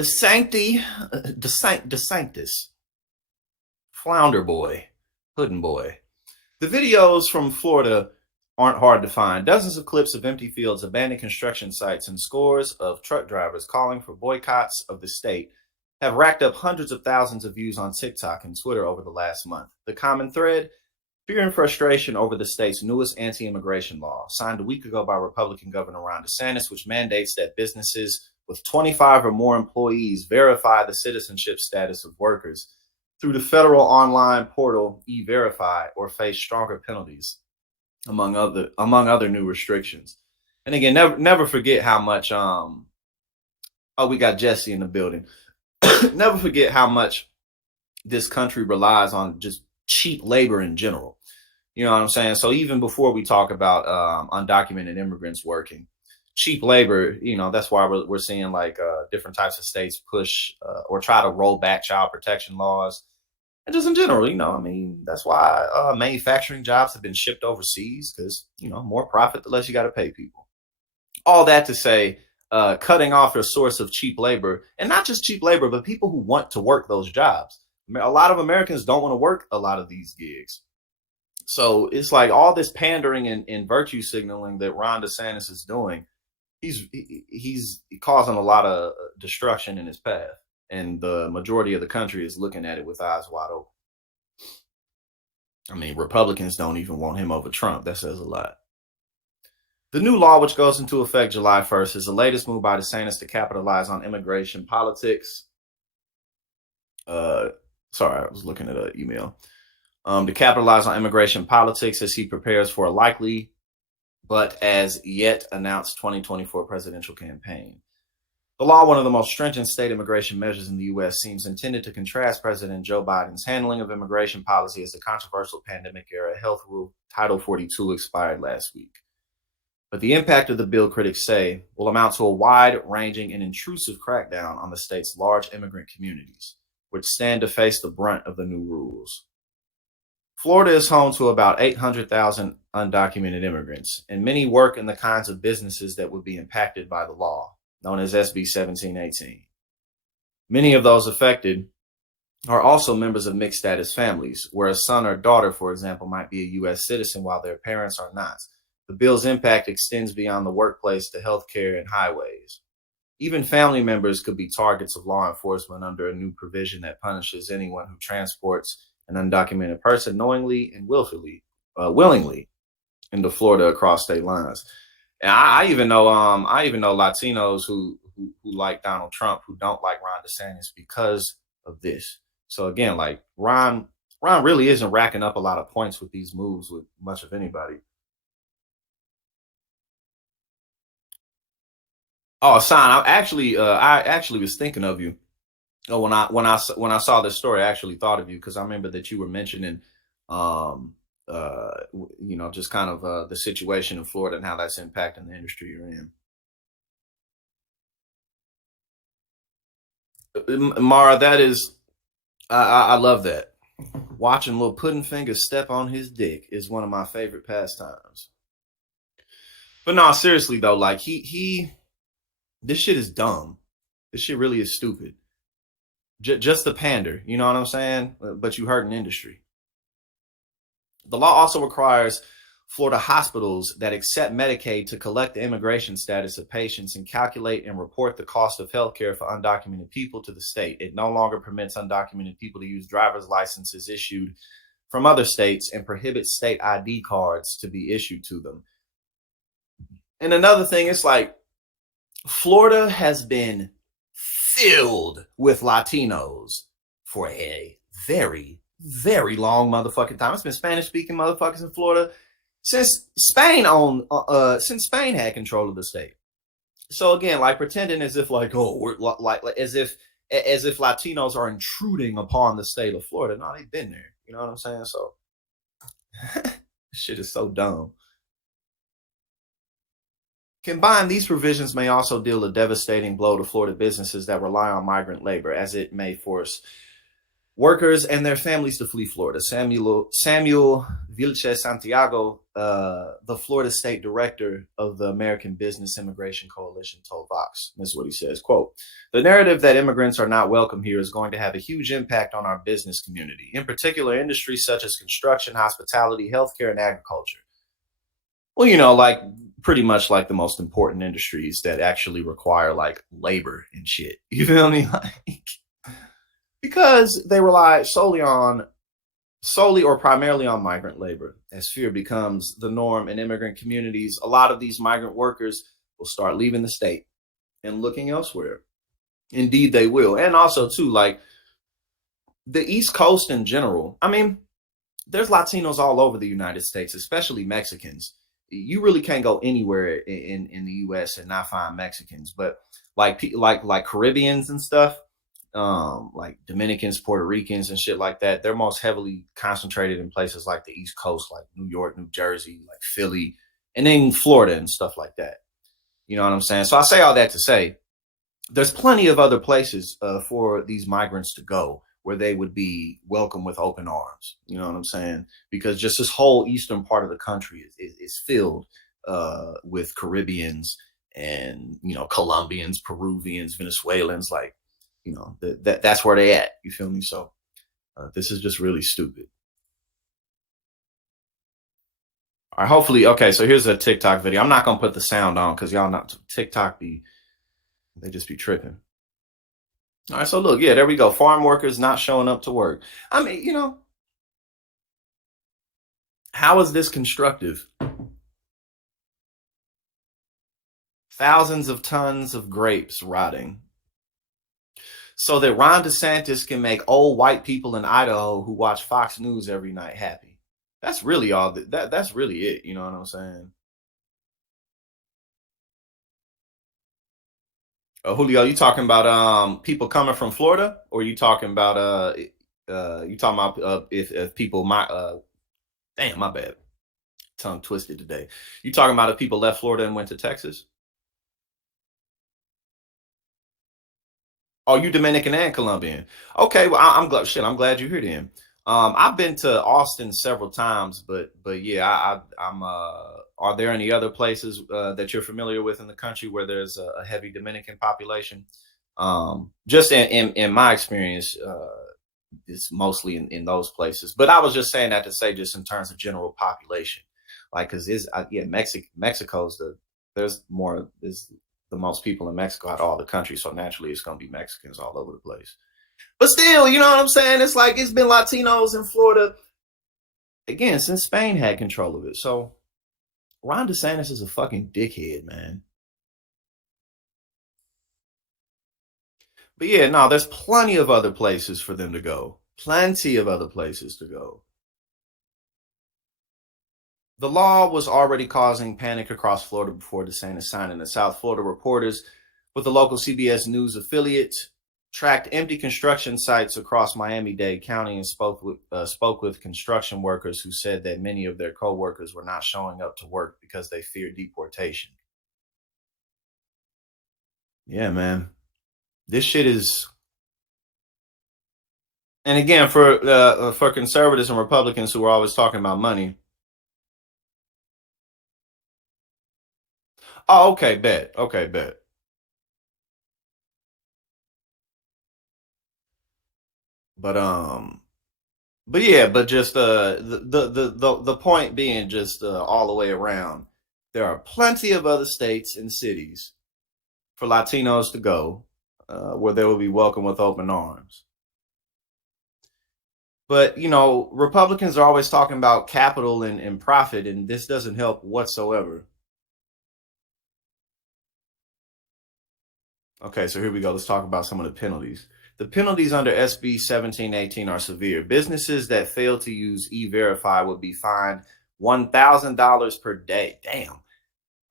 DeSantis, Flounder Boy, Puddin' Boy. The videos from Florida aren't hard to find. Dozens of clips of empty fields, abandoned construction sites, and scores of truck drivers calling for boycotts of the state have racked up hundreds of thousands of views on TikTok and Twitter over the last month. The common thread? Fear and frustration over the state's newest anti-immigration law, signed a week ago by Republican Governor Ron DeSantis, which mandates that businesses with 25 or more employees verify the citizenship status of workers through the federal online portal E-Verify or face stronger penalties, among other new restrictions. And again, never forget how much we got Jesse in the building. Never forget how much this country relies on just cheap labor in general. You know what I'm saying? So even before we talk about undocumented immigrants working, cheap labor, that's why we're seeing like different types of states push or try to roll back child protection laws. And just in general, that's why manufacturing jobs have been shipped overseas because, more profit, the less you got to pay people. All that to say, cutting off a source of cheap labor, and not just cheap labor, but people who want to work those jobs. A lot of Americans don't want to work a lot of these gigs. So it's like all this pandering and virtue signaling that Ron DeSantis is doing, he's causing a lot of destruction in his path. And the majority of the country is looking at it with eyes wide open. I mean, Republicans don't even want him over Trump. That says a lot. The new law, which goes into effect July 1st, is the latest move by DeSantis to capitalize on immigration politics. Sorry, I was looking at an email. To capitalize on immigration politics as he prepares for a likely but as yet announced 2024 presidential campaign. The law, one of the most stringent state immigration measures in the U.S., seems intended to contrast President Joe Biden's handling of immigration policy as the controversial pandemic-era health rule Title 42 expired last week. But the impact of the bill, critics say, will amount to a wide-ranging and intrusive crackdown on the state's large immigrant communities, which stand to face the brunt of the new rules. Florida is home to about 800,000 undocumented immigrants, and many work in the kinds of businesses that would be impacted by the law, known as SB 1718. Many of those affected are also members of mixed status families, where a son or daughter, for example, might be a U.S. citizen while their parents are not. The bill's impact extends beyond the workplace to healthcare and highways. Even family members could be targets of law enforcement under a new provision that punishes anyone who transports an undocumented person knowingly and willingly into Florida across state lines. And I even know Latinos who like Donald Trump who don't like Ron DeSantis because of this. So again, like Ron really isn't racking up a lot of points with these moves with much of anybody. Oh, Son, I actually was thinking of you. Oh, when I saw this story, I actually thought of you because I remember that you were mentioning, just kind of the situation in Florida and how that's impacting the industry you're in. Mara, that is, I love that. Watching little pudding fingers step on his dick is one of my favorite pastimes. But no, seriously though, like this shit is dumb. This shit really is stupid. Just the pander, you know what I'm saying? But you hurt an industry. The law also requires Florida hospitals that accept Medicaid to collect the immigration status of patients and calculate and report the cost of health care for undocumented people to the state. It no longer permits undocumented people to use driver's licenses issued from other states and prohibits state ID cards to be issued to them. And another thing, it's like Florida has been filled with Latinos for a very, very long motherfucking time. It's been Spanish-speaking motherfuckers in Florida since Spain had control of the state. So again, like pretending as if like, oh, we're like as if Latinos are intruding upon the state of Florida. No, they've been there. You know what I'm saying? So shit is so dumb. Combined, these provisions may also deal a devastating blow to Florida businesses that rely on migrant labor, as it may force workers and their families to flee Florida. Samuel Vilches Santiago, the Florida state director of the American Business Immigration Coalition, told Vox. This is what he says, quote, "The narrative that immigrants are not welcome here is going to have a huge impact on our business community, in particular industries such as construction, hospitality, healthcare, and agriculture." Well, like pretty much like the most important industries that actually require like labor and shit. You feel me? Like, because they rely solely or primarily on migrant labor. As fear becomes the norm in immigrant communities, a lot of these migrant workers will start leaving the state and looking elsewhere. Indeed, they will. And also, too, like the East Coast in general, I mean, there's Latinos all over the United States, especially Mexicans. You really can't go anywhere in the US and not find Mexicans, but like Caribbeans and stuff, like Dominicans, Puerto Ricans, and shit like that. They're most heavily concentrated in places like the East Coast, like New York, New Jersey, like Philly, and then Florida and stuff like that. You know what I'm saying? So I say all that to say there's plenty of other places for these migrants to go where they would be welcome with open arms. You know what I'm saying? Because just this whole eastern part of the country is filled with Caribbeans and, Colombians, Peruvians, Venezuelans, like, that's where they at. You feel me? So this is just really stupid. All right, hopefully, okay, so here's a TikTok video. I'm not going to put the sound on because y'all not TikTok they just be tripping. All right, so look, yeah, there we go. Farm workers not showing up to work. I mean, how is this constructive? Thousands of tons of grapes rotting so that Ron DeSantis can make old white people in Idaho who watch Fox News every night happy. That's really all that's really it. You know what I'm saying? Julio, you talking about people coming from Florida, or you talking about if people damn, my bad, tongue twisted today. You talking about if people left Florida and went to Texas? Oh, you Dominican and Colombian. Okay, well I'm glad. Shit, I'm glad you're here then. I've been to Austin several times, but yeah, I'm. Are there any other places that you're familiar with in the country where there's a heavy Dominican population? Just in my experience, it's mostly in those places. But I was just saying that to say, just in terms of general population, like, because Mexico's there's the most people in Mexico out of all the countries, so naturally it's going to be Mexicans all over the place. But still, you know what I'm saying? It's like it's been Latinos in Florida again since Spain had control of it. So Ron DeSantis is a fucking dickhead, man. But yeah, no, there's plenty of other places for them to go. Plenty of other places to go. The law was already causing panic across Florida before DeSantis signed in the South. Florida reporters with the local CBS News affiliate tracked empty construction sites across Miami-Dade County and spoke with construction workers who said that many of their co-workers were not showing up to work because they feared deportation. Yeah, man. This shit is, and again, for conservatives and Republicans who are always talking about money. Oh, okay, bet. Okay, bet. But but yeah, but just the point being, just all the way around, there are plenty of other states and cities for Latinos to go where they will be welcomed with open arms. But Republicans are always talking about capital and profit, and this doesn't help whatsoever. Okay, so here we go. Let's talk about some of the penalties. The penalties under SB 1718 are severe. Businesses that fail to use E-Verify would be fined $1,000 per day. Damn,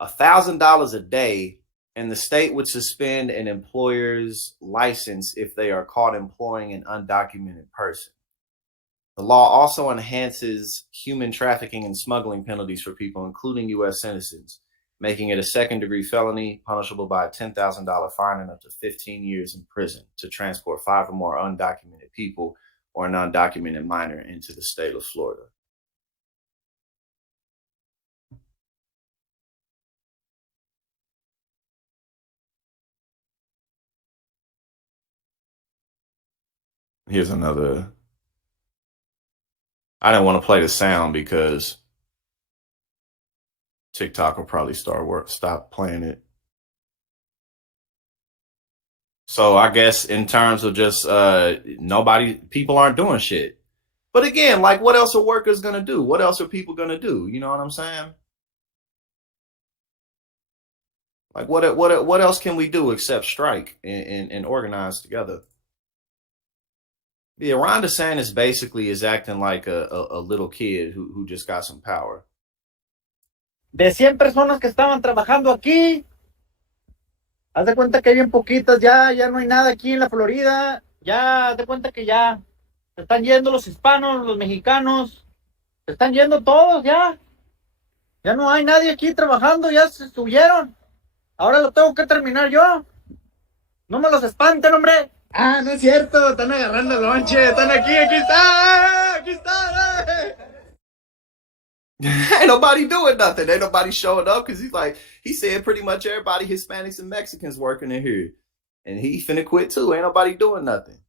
$1,000 a day, and the state would suspend an employer's license if they are caught employing an undocumented person. The law also enhances human trafficking and smuggling penalties for people, including U.S. citizens, making it a second-degree felony punishable by a $10,000 fine and up to 15 years in prison to transport 5 or more undocumented people or an undocumented minor into the state of Florida. Here's another. I didn't want to play the sound because TikTok will probably stop playing it. So I guess in terms of just people aren't doing shit. But again, like, what else are workers gonna do? What else are people gonna do? You know what I'm saying? Like, what else can we do except strike and organize together? Yeah, Ron DeSantis basically is acting like a little kid who just got some power. De 100 personas que estaban trabajando aquí, haz de cuenta que hay bien poquitas, ya no hay nada aquí en la Florida, ya haz de cuenta que ya se están yendo los hispanos, los mexicanos, se están yendo todos ya no hay nadie aquí trabajando, ya se subieron, ahora lo tengo que terminar yo, no me los espanten, hombre. Ah, no es cierto, están agarrando lonche, están aquí está. Ain't nobody doing nothing. Ain't nobody showing up because he said pretty much everybody Hispanics and Mexicans working in here. And he finna quit too. Ain't nobody doing nothing.